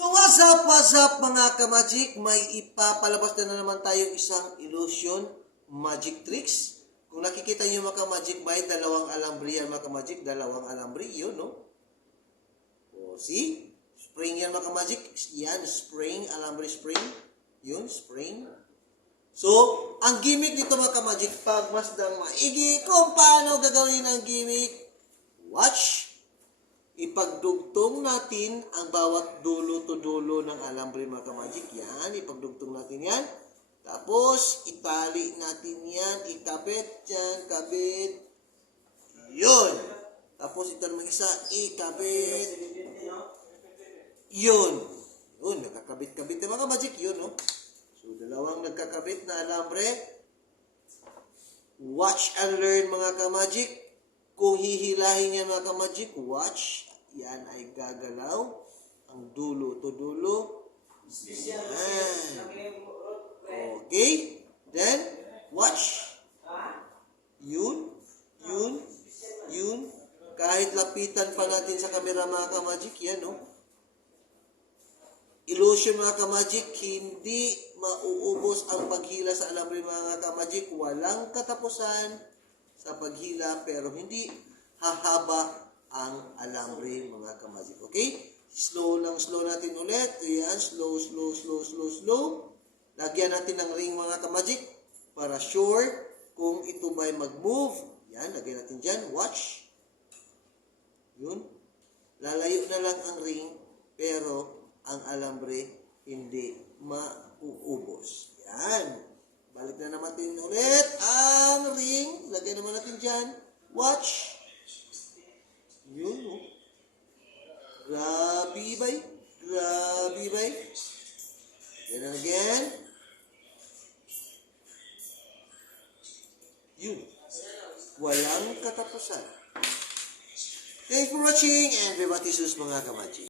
So what's up mga ka-magic? May ipapalabas na naman tayong isang illusion magic tricks. Kung nakikita niyo mga ka-magic, may dalawang alambre yan mga ka-magic. Dalawang alambre, yun, no? O, see? Spring yan mga ka-magic. Yan, spring, alambre spring. Yun, spring. So, ang gimmick nito mga ka-magic, pagmasdang maigi kung paano gagawin ang gimmick, watch. Ipagdugtong natin ang bawat dulo to dulo ng alambre mga ka-magic. Yan, ipagdugtong natin yan. Tapos, itali natin yan, ikabit yan, kabit. Yun. Tapos, ito naman isa, ikabit. Yun. Yun, nakakabit-kabit na mga ka-magic. Yun, no? So, dalawang nagkakabit na alambre. Watch and learn mga ka-magic. Kung hihilahin yan mga ka-magic, watch. Yan ay gagalaw. Ang dulo to dulo. Yan. Okay. Then, watch. Yun. Yun. Yun. Kahit lapitan pa natin sa camera mga ka-magic, yan, no? Illusion mga ka-magic, hindi mauubos ang paghila sa alambre mga ka-magic. Walang katapusan sa paghila, pero hindi hahaba ang alambre mga ka-magic. Okay? Slow natin ulit. Ayan, slow. Lagyan natin ng ring mga ka-magic para sure kung ito ba'y mag-move. Yan, lagyan natin dyan. Watch. Yun. Lalayo na lang ang ring, pero ang alambre hindi mauubos. Yan. Balik na naman natin ulit ang ring. Lagyan naman natin dyan. Watch. Yun, oh. Grabe, bay. Then again. Yun. Walang katapusan. Thanks for watching and bebatisus mga ka-magic.